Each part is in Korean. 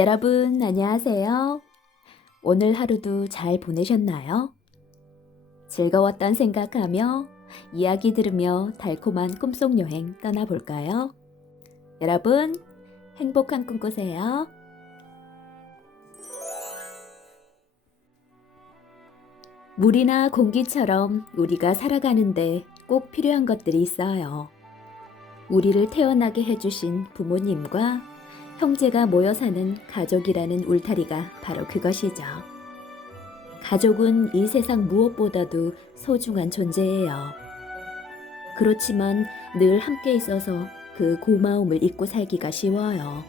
여러분, 안녕하세요. 오늘 하루도 잘 보내셨나요? 즐거웠던 생각하며 이야기 들으며 달콤한 꿈속 여행 떠나볼까요? 여러분, 행복한 꿈 꾸세요. 물이나 공기처럼 우리가 살아가는데 꼭 필요한 것들이 있어요. 우리를 태어나게 해주신 부모님과 형제가 모여 사는 가족이라는 울타리가 바로 그것이죠. 가족은 이 세상 무엇보다도 소중한 존재예요. 그렇지만 늘 함께 있어서 그 고마움을 잊고 살기가 쉬워요.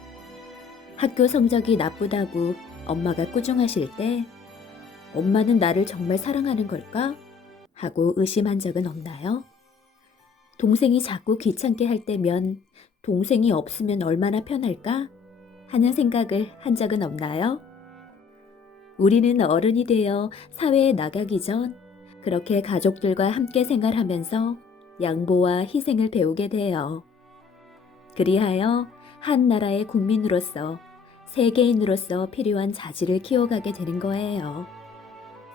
학교 성적이 나쁘다고 엄마가 꾸중하실 때 엄마는 나를 정말 사랑하는 걸까? 하고 의심한 적은 없나요? 동생이 자꾸 귀찮게 할 때면 동생이 없으면 얼마나 편할까? 하는 생각을 한 적은 없나요? 우리는 어른이 되어 사회에 나가기 전 그렇게 가족들과 함께 생활하면서 양보와 희생을 배우게 돼요. 그리하여 한 나라의 국민으로서 세계인으로서 필요한 자질을 키워가게 되는 거예요.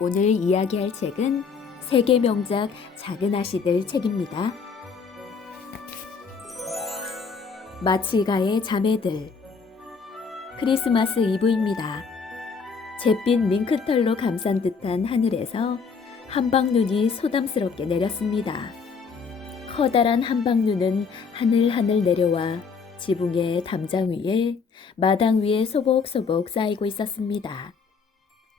오늘 이야기할 책은 세계 명작 작은 아씨들 책입니다. 마칠가의 자매들. 크리스마스 이브입니다. 잿빛 밍크털로 감싼 듯한 하늘에서 한방눈이 소담스럽게 내렸습니다. 커다란 한방눈은 하늘하늘 내려와 지붕의 담장 위에 마당 위에 소복소복 쌓이고 있었습니다.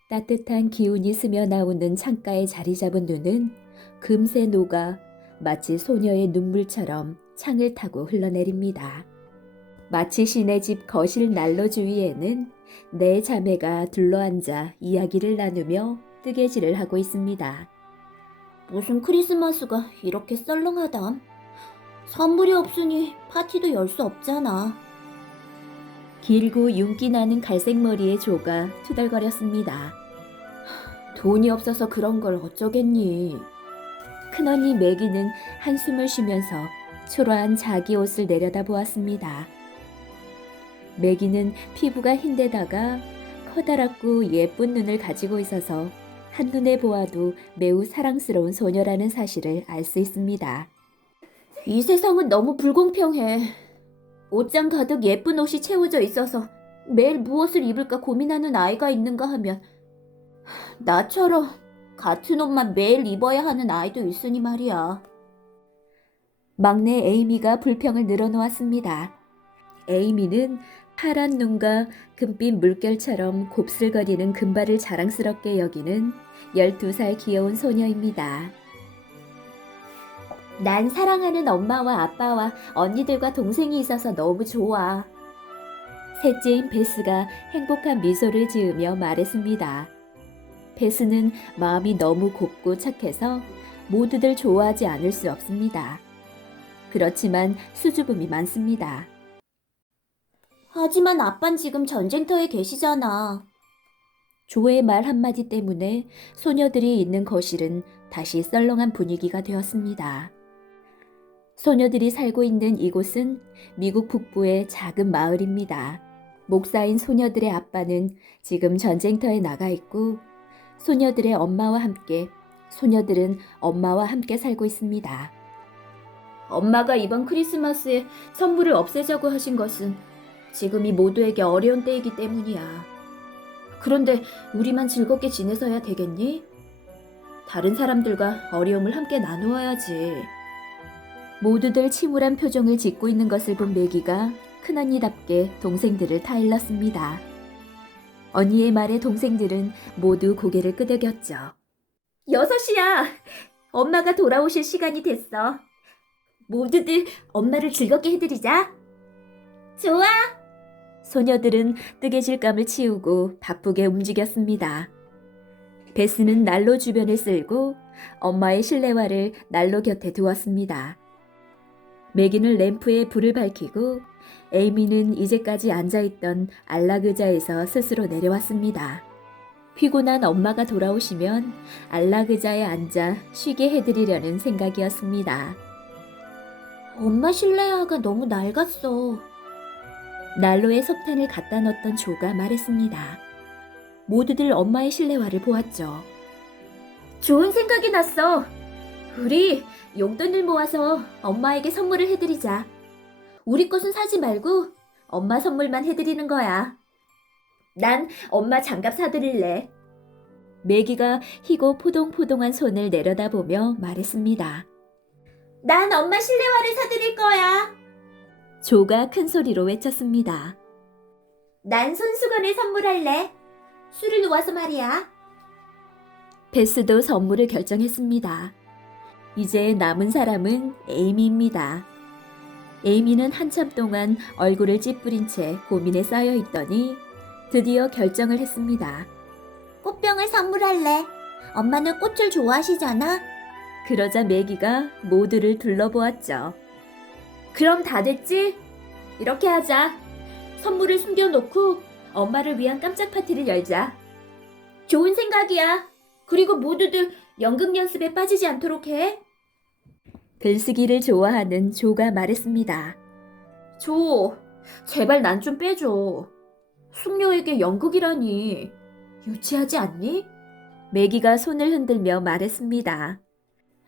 따뜻한 기운이 스며 나오는 창가에 자리 잡은 눈은 금세 녹아 마치 소녀의 눈물처럼 창을 타고 흘러내립니다. 마치 시내 집 거실 난로 주위에는 네 자매가 둘러앉아 이야기를 나누며 뜨개질을 하고 있습니다. 무슨 크리스마스가 이렇게 썰렁하담? 선물이 없으니 파티도 열 수 없잖아. 길고 윤기 나는 갈색 머리의 조가 투덜거렸습니다. 돈이 없어서 그런 걸 어쩌겠니? 큰언니 매기는 한숨을 쉬면서 초라한 자기 옷을 내려다 보았습니다. 매기는 피부가 흰데다가 커다랗고 예쁜 눈을 가지고 있어서 한눈에 보아도 매우 사랑스러운 소녀라는 사실을 알 수 있습니다. 이 세상은 너무 불공평해. 옷장 가득 예쁜 옷이 채워져 있어서 매일 무엇을 입을까 고민하는 아이가 있는가 하면 나처럼 같은 옷만 매일 입어야 하는 아이도 있으니 말이야. 막내 에이미가 불평을 늘어놓았습니다. 에이미는 파란 눈과 금빛 물결처럼 곱슬거리는 금발을 자랑스럽게 여기는 12살 귀여운 소녀입니다. 난 사랑하는 엄마와 아빠와 언니들과 동생이 있어서 너무 좋아. 셋째인 베스가 행복한 미소를 지으며 말했습니다. 베스는 마음이 너무 곱고 착해서 모두들 좋아하지 않을 수 없습니다. 그렇지만 수줍음이 많습니다. 하지만 아빤 지금 전쟁터에 계시잖아. 조의 말 한마디 때문에 소녀들이 있는 거실은 다시 썰렁한 분위기가 되었습니다. 소녀들이 살고 있는 이곳은 미국 북부의 작은 마을입니다. 목사인 소녀들의 아빠는 지금 전쟁터에 나가 있고 소녀들의 엄마와 함께 소녀들은 엄마와 함께 살고 있습니다. 엄마가 이번 크리스마스에 선물을 없애자고 하신 것은 지금이 모두에게 어려운 때이기 때문이야. 그런데 우리만 즐겁게 지내서야 되겠니? 다른 사람들과 어려움을 함께 나누어야지. 모두들 침울한 표정을 짓고 있는 것을 본 매기가 큰언니답게 동생들을 타일렀습니다. 언니의 말에 동생들은 모두 고개를 끄덕였죠. 6시야! 엄마가 돌아오실 시간이 됐어. 모두들 엄마를 즐겁게 해드리자. 좋아! 소녀들은 뜨개질감을 치우고 바쁘게 움직였습니다. 베스는 난로 주변을 쓸고 엄마의 실내화를 난로 곁에 두었습니다. 매기는 램프에 불을 밝히고 에이미는 이제까지 앉아있던 안락 의자에서 스스로 내려왔습니다. 피곤한 엄마가 돌아오시면 안락 의자에 앉아 쉬게 해드리려는 생각이었습니다. 엄마 실내화가 너무 낡았어. 난로에 석탄을 갖다 넣었던 조가 말했습니다. 모두들 엄마의 실내화를 보았죠. 좋은 생각이 났어. 우리 용돈을 모아서 엄마에게 선물을 해드리자. 우리 것은 사지 말고 엄마 선물만 해드리는 거야. 난 엄마 장갑 사드릴래. 매기가 희고 포동포동한 손을 내려다보며 말했습니다. 난 엄마 실내화를 사드릴 거야. 조가 큰 소리로 외쳤습니다. 난 손수건을 선물할래. 술을 놓아서 말이야. 베스도 선물을 결정했습니다. 이제 남은 사람은 에이미입니다. 에이미는 한참 동안 얼굴을 찌푸린 채 고민에 쌓여 있더니 드디어 결정을 했습니다. 꽃병을 선물할래. 엄마는 꽃을 좋아하시잖아. 그러자 매기가 모두를 둘러보았죠. 그럼 다 됐지? 이렇게 하자. 선물을 숨겨놓고 엄마를 위한 깜짝 파티를 열자. 좋은 생각이야. 그리고 모두들 연극 연습에 빠지지 않도록 해. 글쓰기를 좋아하는 조가 말했습니다. 조, 제발 난 좀 빼줘. 숙녀에게 연극이라니. 유치하지 않니? 매기가 손을 흔들며 말했습니다.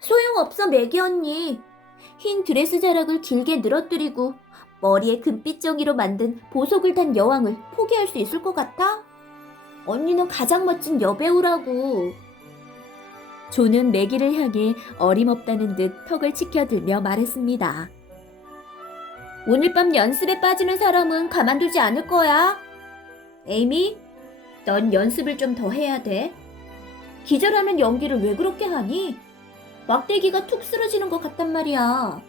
소용없어, 매기 언니. 흰 드레스 자락을 길게 늘어뜨리고 머리에 금빛 정이로 만든 보석을 단 여왕을 포기할 수 있을 것 같아? 언니는 가장 멋진 여배우라고. 조는 매기를 향해 어림없다는 듯 턱을 치켜들며 말했습니다. 오늘 밤 연습에 빠지는 사람은 가만두지 않을 거야. 에이미, 넌 연습을 좀 더 해야 돼. 기절하는 연기를 왜 그렇게 하니? 막대기가 툭 쓰러지는 것 같단 말이야.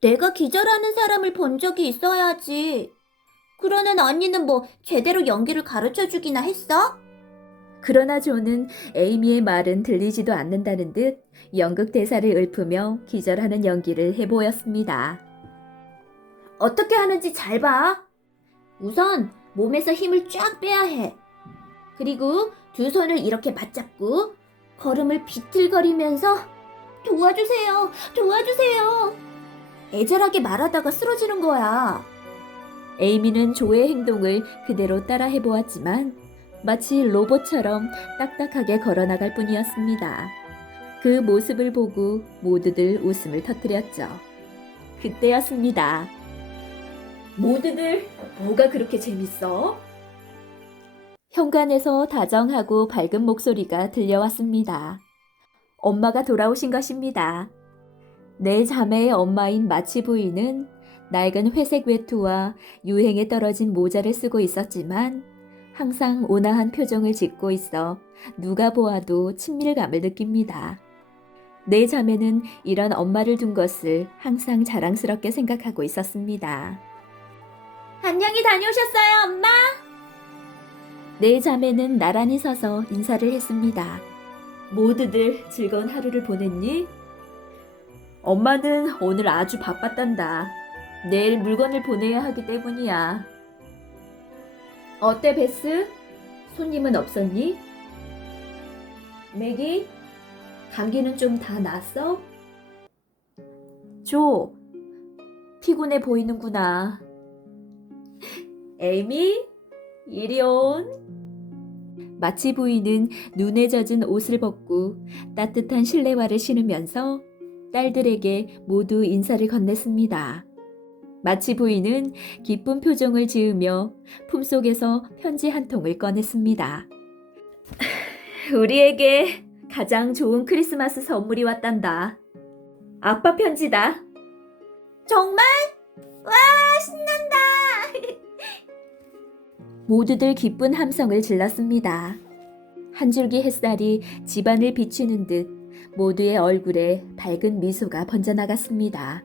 내가 기절하는 사람을 본 적이 있어야지. 그러는 언니는 뭐 제대로 연기를 가르쳐주기나 했어? 그러나 조는 에이미의 말은 들리지도 않는다는 듯 연극 대사를 읊으며 기절하는 연기를 해보였습니다. 어떻게 하는지 잘 봐. 우선 몸에서 힘을 쫙 빼야 해. 그리고 두 손을 이렇게 맞잡고 걸음을 비틀거리면서 도와주세요, 도와주세요. 애절하게 말하다가 쓰러지는 거야. 에이미는 조의 행동을 그대로 따라 해보았지만 마치 로봇처럼 딱딱하게 걸어나갈 뿐이었습니다. 그 모습을 보고 모두들 웃음을 터뜨렸죠. 그때였습니다. 모두들 뭐가 그렇게 재밌어? 현관에서 다정하고 밝은 목소리가 들려왔습니다. 엄마가 돌아오신 것입니다. 내 자매의 엄마인 마치 부인은 낡은 회색 외투와 유행에 떨어진 모자를 쓰고 있었지만 항상 온화한 표정을 짓고 있어 누가 보아도 친밀감을 느낍니다. 내 자매는 이런 엄마를 둔 것을 항상 자랑스럽게 생각하고 있었습니다. 안녕히 다녀오셨어요, 엄마? 내 자매는 나란히 서서 인사를 했습니다. 모두들 즐거운 하루를 보냈니? 엄마는 오늘 아주 바빴단다. 내일 물건을 보내야 하기 때문이야. 어때, 베스? 손님은 없었니? 매기, 감기는 좀 다 나았어? 조, 피곤해 보이는구나. 에이미, 이리 온. 마치 부인은 눈에 젖은 옷을 벗고 따뜻한 실내화를 신으면서 딸들에게 모두 인사를 건넸습니다. 마치 부인은 기쁜 표정을 지으며 품속에서 편지 한 통을 꺼냈습니다. 우리에게 가장 좋은 크리스마스 선물이 왔단다. 아빠 편지다. 정말? 와, 신난다. 모두들 기쁜 함성을 질렀습니다. 한 줄기 햇살이 집안을 비추는 듯 모두의 얼굴에 밝은 미소가 번져나갔습니다.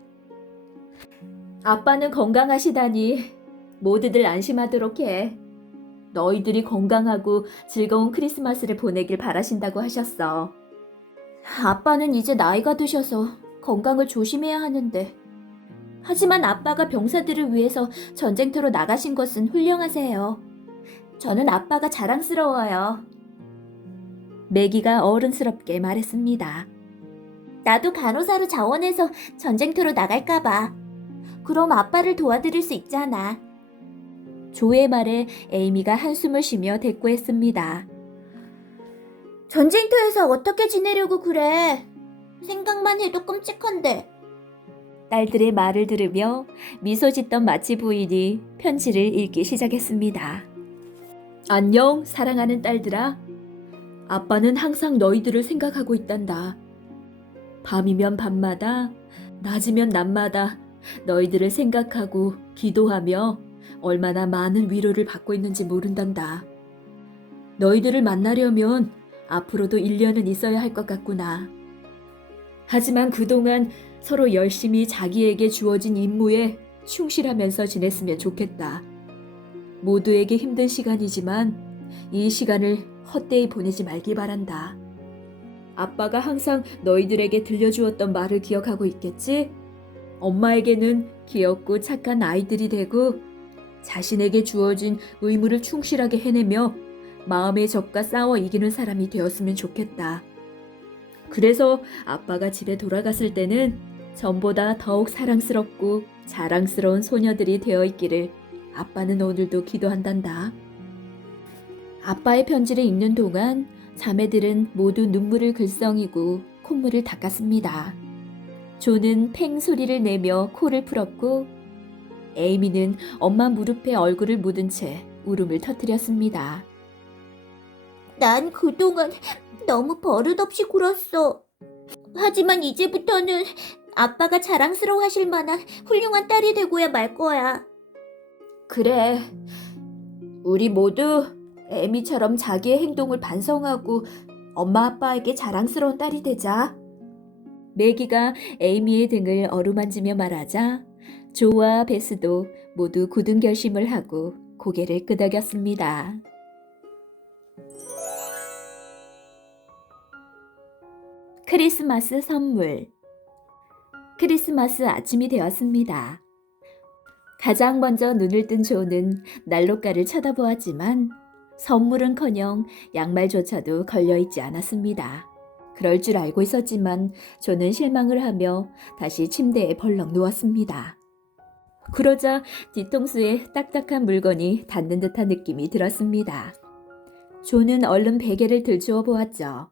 아빠는 건강하시다니 모두들 안심하도록 해. 너희들이 건강하고 즐거운 크리스마스를 보내길 바라신다고 하셨어. 아빠는 이제 나이가 드셔서 건강을 조심해야 하는데. 하지만 아빠가 병사들을 위해서 전쟁터로 나가신 것은 훌륭하세요. 저는 아빠가 자랑스러워요. 매기가 어른스럽게 말했습니다. 나도 간호사로 자원해서 전쟁터로 나갈까봐. 그럼 아빠를 도와드릴 수 있잖아. 조의 말에 에이미가 한숨을 쉬며 대꾸했습니다. 전쟁터에서 어떻게 지내려고 그래? 생각만 해도 끔찍한데. 딸들의 말을 들으며 미소 짓던 마치 부인이 편지를 읽기 시작했습니다. 안녕, 사랑하는 딸들아. 아빠는 항상 너희들을 생각하고 있단다. 밤이면 밤마다, 낮이면 낮마다 너희들을 생각하고 기도하며 얼마나 많은 위로를 받고 있는지 모른단다. 너희들을 만나려면 앞으로도 1년은 있어야 할 것 같구나. 하지만 그동안 서로 열심히 자기에게 주어진 임무에 충실하면서 지냈으면 좋겠다. 모두에게 힘든 시간이지만 이 시간을 헛되이 보내지 말길 바란다. 아빠가 항상 너희들에게 들려주었던 말을 기억하고 있겠지? 엄마에게는 귀엽고 착한 아이들이 되고 자신에게 주어진 의무를 충실하게 해내며 마음의 적과 싸워 이기는 사람이 되었으면 좋겠다. 그래서 아빠가 집에 돌아갔을 때는 전보다 더욱 사랑스럽고 자랑스러운 소녀들이 되어 있기를 아빠는 오늘도 기도한단다. 아빠의 편지를 읽는 동안 자매들은 모두 눈물을 글썽이고 콧물을 닦았습니다. 조는 팽 소리를 내며 코를 풀었고 에이미는 엄마 무릎에 얼굴을 묻은 채 울음을 터뜨렸습니다. 난 그동안 너무 버릇없이 굴었어. 하지만 이제부터는 아빠가 자랑스러워하실 만한 훌륭한 딸이 되고야 말 거야. 그래. 우리 모두 에미처럼 자기의 행동을 반성하고 엄마 아빠에게 자랑스러운 딸이 되자. 매기가 에이미의 등을 어루만지며 말하자 조와 베스도 모두 굳은 결심을 하고 고개를 끄덕였습니다. 크리스마스 선물. 크리스마스 아침이 되었습니다. 가장 먼저 눈을 뜬 조는 난로가를 쳐다보았지만 선물은커녕 양말조차도 걸려있지 않았습니다. 그럴 줄 알고 있었지만 조는 실망을 하며 다시 침대에 벌렁 누웠습니다. 그러자 뒤통수에 딱딱한 물건이 닿는 듯한 느낌이 들었습니다. 조는 얼른 베개를 들추어 보았죠.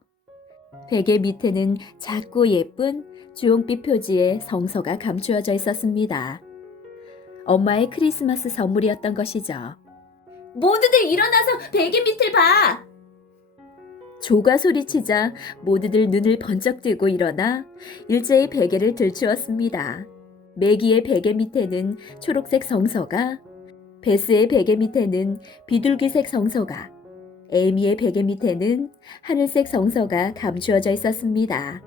베개 밑에는 작고 예쁜 주홍빛 표지의 성서가 감추어져 있었습니다. 엄마의 크리스마스 선물이었던 것이죠. 모두들 일어나서 베개 밑을 봐! 조가 소리치자 모두들 눈을 번쩍 뜨고 일어나 일제히 베개를 들추었습니다. 매기의 베개 밑에는 초록색 성서가, 베스의 베개 밑에는 비둘기색 성서가, 에이미의 베개 밑에는 하늘색 성서가 감추어져 있었습니다.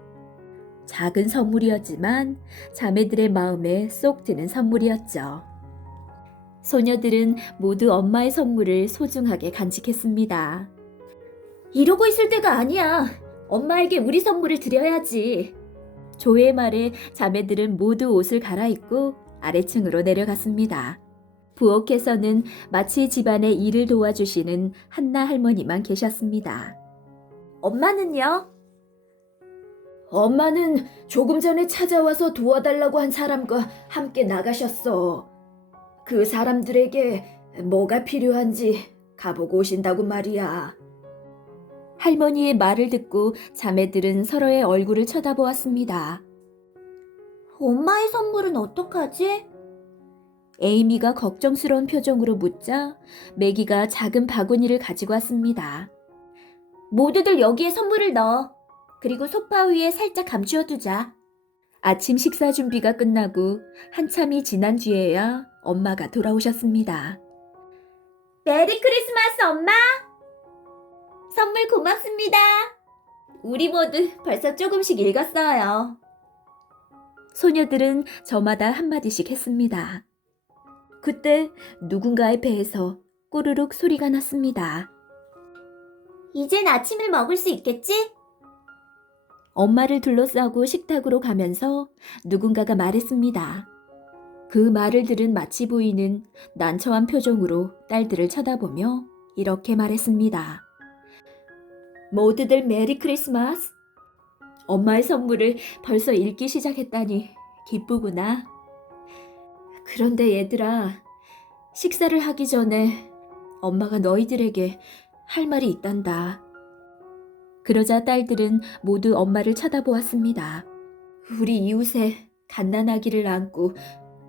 작은 선물이었지만 자매들의 마음에 쏙 드는 선물이었죠. 소녀들은 모두 엄마의 선물을 소중하게 간직했습니다. 이러고 있을 때가 아니야. 엄마에게 우리 선물을 드려야지. 조의 말에 자매들은 모두 옷을 갈아입고 아래층으로 내려갔습니다. 부엌에서는 마치 집안의 일을 도와주시는 한나 할머니만 계셨습니다. 엄마는요? 엄마는 조금 전에 찾아와서 도와달라고 한 사람과 함께 나가셨어. 그 사람들에게 뭐가 필요한지 가보고 오신다고 말이야. 할머니의 말을 듣고 자매들은 서로의 얼굴을 쳐다보았습니다. 엄마의 선물은 어떡하지? 에이미가 걱정스러운 표정으로 묻자 매기가 작은 바구니를 가지고 왔습니다. 모두들 여기에 선물을 넣어. 그리고 소파 위에 살짝 감추어두자. 아침 식사 준비가 끝나고 한참이 지난 뒤에야 엄마가 돌아오셨습니다. 메리 크리스마스 엄마! 선물 고맙습니다. 우리 모두 벌써 조금씩 읽었어요. 소녀들은 저마다 한마디씩 했습니다. 그때 누군가의 배에서 꼬르륵 소리가 났습니다. 이젠 아침을 먹을 수 있겠지? 엄마를 둘러싸고 식탁으로 가면서 누군가가 말했습니다. 그 말을 들은 마치 부인은 난처한 표정으로 딸들을 쳐다보며 이렇게 말했습니다. 모두들 메리 크리스마스. 엄마의 선물을 벌써 읽기 시작했다니 기쁘구나. 그런데 얘들아, 식사를 하기 전에 엄마가 너희들에게 할 말이 있단다. 그러자 딸들은 모두 엄마를 쳐다보았습니다. 우리 이웃에 갓난아기를 안고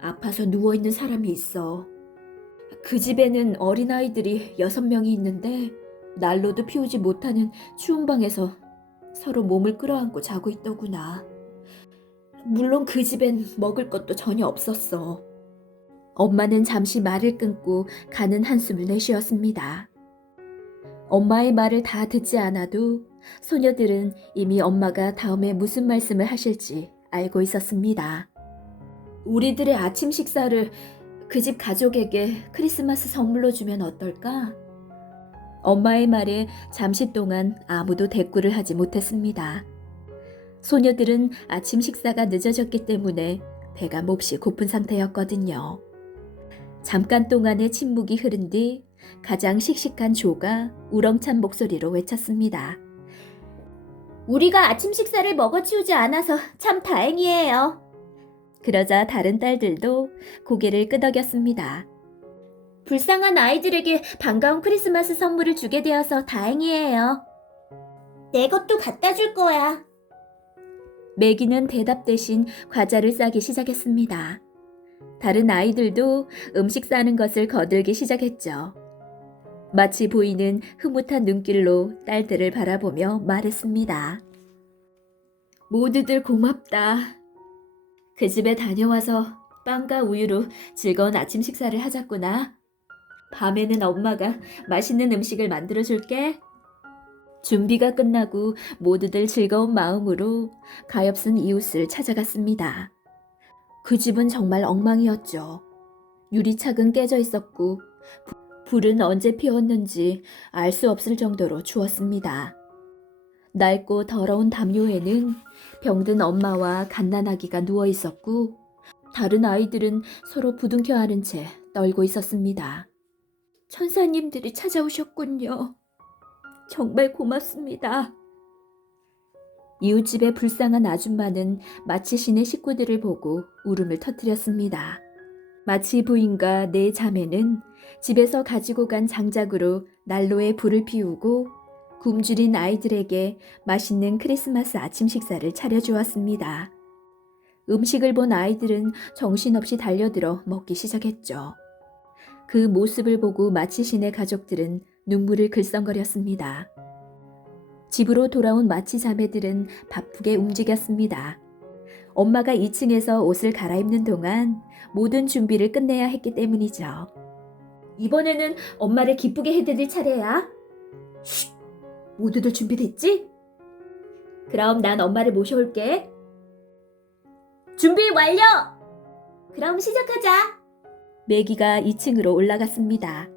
아파서 누워있는 사람이 있어. 그 집에는 어린아이들이 6명이 있는데 난로도 피우지 못하는 추운 방에서 서로 몸을 끌어안고 자고 있더구나. 물론 그 집엔 먹을 것도 전혀 없었어. 엄마는 잠시 말을 끊고 가는 한숨을 내쉬었습니다. 엄마의 말을 다 듣지 않아도 소녀들은 이미 엄마가 다음에 무슨 말씀을 하실지 알고 있었습니다. 우리들의 아침 식사를 그 집 가족에게 크리스마스 선물로 주면 어떨까? 엄마의 말에 잠시 동안 아무도 대꾸를 하지 못했습니다. 소녀들은 아침 식사가 늦어졌기 때문에 배가 몹시 고픈 상태였거든요. 잠깐 동안의 침묵이 흐른 뒤 가장 씩씩한 조가 우렁찬 목소리로 외쳤습니다. 우리가 아침 식사를 먹어치우지 않아서 참 다행이에요. 그러자 다른 딸들도 고개를 끄덕였습니다. 불쌍한 아이들에게 반가운 크리스마스 선물을 주게 되어서 다행이에요. 내 것도 갖다 줄 거야. 매기는 대답 대신 과자를 싸기 시작했습니다. 다른 아이들도 음식 싸는 것을 거들기 시작했죠. 마치 부인은 흐뭇한 눈길로 딸들을 바라보며 말했습니다. 모두들 고맙다. 그 집에 다녀와서 빵과 우유로 즐거운 아침 식사를 하자꾸나. 밤에는 엄마가 맛있는 음식을 만들어줄게. 준비가 끝나고 모두들 즐거운 마음으로 가엾은 이웃을 찾아갔습니다. 그 집은 정말 엉망이었죠. 유리창은 깨져 있었고 불은 언제 피웠는지 알 수 없을 정도로 추웠습니다. 낡고 더러운 담요에는 병든 엄마와 갓난아기가 누워 있었고 다른 아이들은 서로 부둥켜 안은 채 떨고 있었습니다. 천사님들이 찾아오셨군요. 정말 고맙습니다. 이웃집의 불쌍한 아줌마는 마치신의 식구들을 보고 울음을 터뜨렸습니다. 마치 부인과 네 자매는 집에서 가지고 간 장작으로 난로에 불을 피우고 굶주린 아이들에게 맛있는 크리스마스 아침 식사를 차려주었습니다. 음식을 본 아이들은 정신없이 달려들어 먹기 시작했죠. 그 모습을 보고 마치신의 가족들은 눈물을 글썽거렸습니다. 집으로 돌아온 마치 자매들은 바쁘게 움직였습니다. 엄마가 2층에서 옷을 갈아입는 동안 모든 준비를 끝내야 했기 때문이죠. 이번에는 엄마를 기쁘게 해드릴 차례야. 쉿! 모두들 준비됐지? 그럼 난 엄마를 모셔올게. 준비 완료! 그럼 시작하자. 매기가 2층으로 올라갔습니다.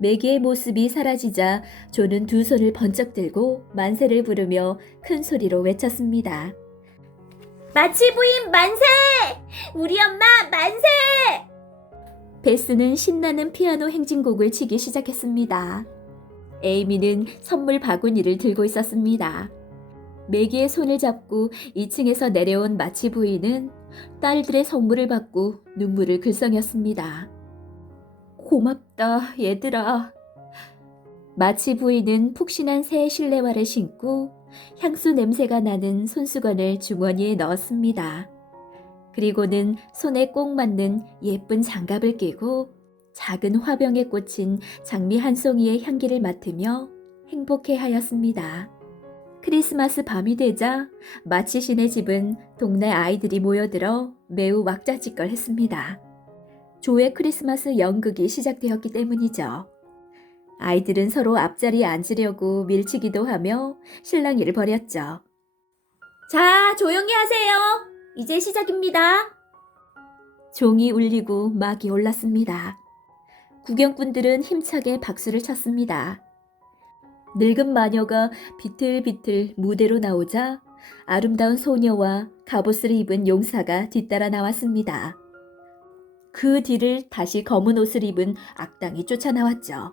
매기의 모습이 사라지자 조는 두 손을 번쩍 들고 만세를 부르며 큰 소리로 외쳤습니다. 마치 부인 만세! 우리 엄마 만세! 베스는 신나는 피아노 행진곡을 치기 시작했습니다. 에이미는 선물 바구니를 들고 있었습니다. 매기의 손을 잡고 2층에서 내려온 마치 부인은 딸들의 선물을 받고 눈물을 글썽였습니다. 고맙다, 얘들아. 마치 부인은 푹신한 새 실내화를 신고 향수 냄새가 나는 손수건을 주머니에 넣었습니다. 그리고는 손에 꼭 맞는 예쁜 장갑을 끼고 작은 화병에 꽂힌 장미 한 송이의 향기를 맡으며 행복해 하였습니다. 크리스마스 밤이 되자 마치신의 집은 동네 아이들이 모여들어 매우 왁자지껄했습니다. 조의 크리스마스 연극이 시작되었기 때문이죠. 아이들은 서로 앞자리에 앉으려고 밀치기도 하며 실랑이를 벌였죠. 자, 조용히 하세요. 이제 시작입니다. 종이 울리고 막이 올랐습니다. 구경꾼들은 힘차게 박수를 쳤습니다. 늙은 마녀가 비틀비틀 무대로 나오자 아름다운 소녀와 갑옷을 입은 용사가 뒤따라 나왔습니다. 그 뒤를 다시 검은 옷을 입은 악당이 쫓아나왔죠.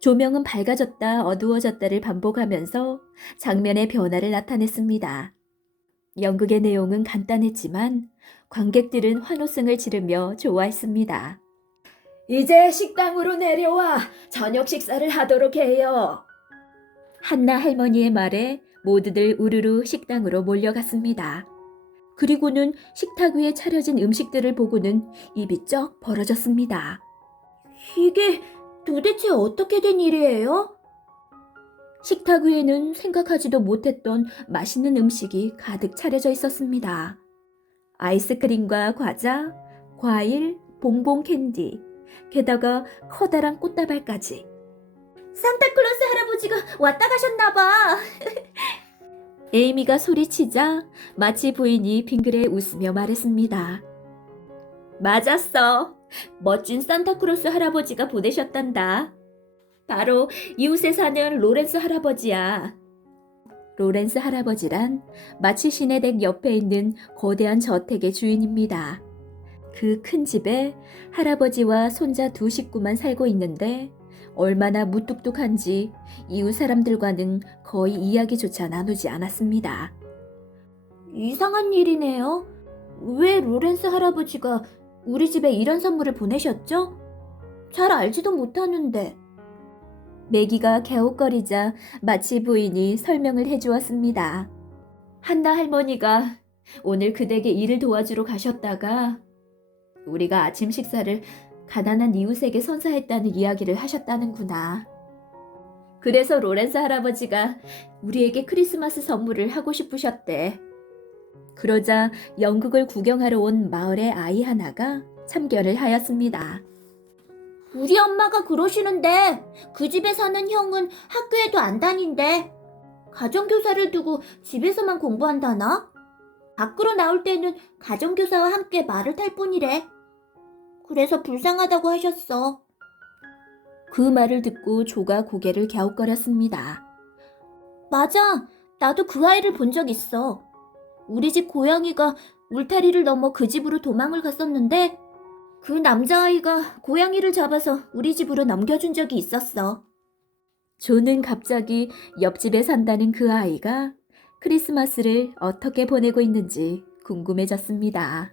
조명은 밝아졌다 어두워졌다를 반복하면서 장면의 변화를 나타냈습니다. 연극의 내용은 간단했지만 관객들은 환호성을 지르며 좋아했습니다. 이제 식당으로 내려와 저녁 식사를 하도록 해요. 한나 할머니의 말에 모두들 우르르 식당으로 몰려갔습니다. 그리고는 식탁 위에 차려진 음식들을 보고는 입이 쩍 벌어졌습니다. 이게 도대체 어떻게 된 일이에요? 식탁 위에는 생각하지도 못했던 맛있는 음식이 가득 차려져 있었습니다. 아이스크림과 과자, 과일, 봉봉 캔디, 게다가 커다란 꽃다발까지. 산타클로스 할아버지가 왔다 가셨나 봐. 에이미가 소리치자 마치 부인이 빙그레 웃으며 말했습니다. 맞았어. 멋진 산타클로스 할아버지가 보내셨단다. 바로 이웃에 사는 로렌스 할아버지야. 로렌스 할아버지란 마치 시내댁 옆에 있는 거대한 저택의 주인입니다. 그 큰 집에 할아버지와 손자 두 식구만 살고 있는데 얼마나 무뚝뚝한지 이웃 사람들과는 거의 이야기조차 나누지 않았습니다. 이상한 일이네요. 왜 로렌스 할아버지가 우리 집에 이런 선물을 보내셨죠? 잘 알지도 못하는데. 매기가 갸웃거리자 마치 부인이 설명을 해주었습니다. 한나 할머니가 오늘 그댁에 일을 도와주러 가셨다가 우리가 아침 식사를 가난한 이웃에게 선사했다는 이야기를 하셨다는구나. 그래서 로렌스 할아버지가 우리에게 크리스마스 선물을 하고 싶으셨대. 그러자 연극을 구경하러 온 마을의 아이 하나가 참견을 하였습니다. 우리 엄마가 그러시는데 그 집에 사는 형은 학교에도 안 다닌대. 가정교사를 두고 집에서만 공부한다나? 밖으로 나올 때는 가정교사와 함께 말을 탈 뿐이래. 그래서 불쌍하다고 하셨어. 그 말을 듣고 조가 고개를 갸웃거렸습니다. 맞아. 나도 그 아이를 본 적 있어. 우리 집 고양이가 울타리를 넘어 그 집으로 도망을 갔었는데 그 남자아이가 고양이를 잡아서 우리 집으로 넘겨준 적이 있었어. 조는 갑자기 옆집에 산다는 그 아이가 크리스마스를 어떻게 보내고 있는지 궁금해졌습니다.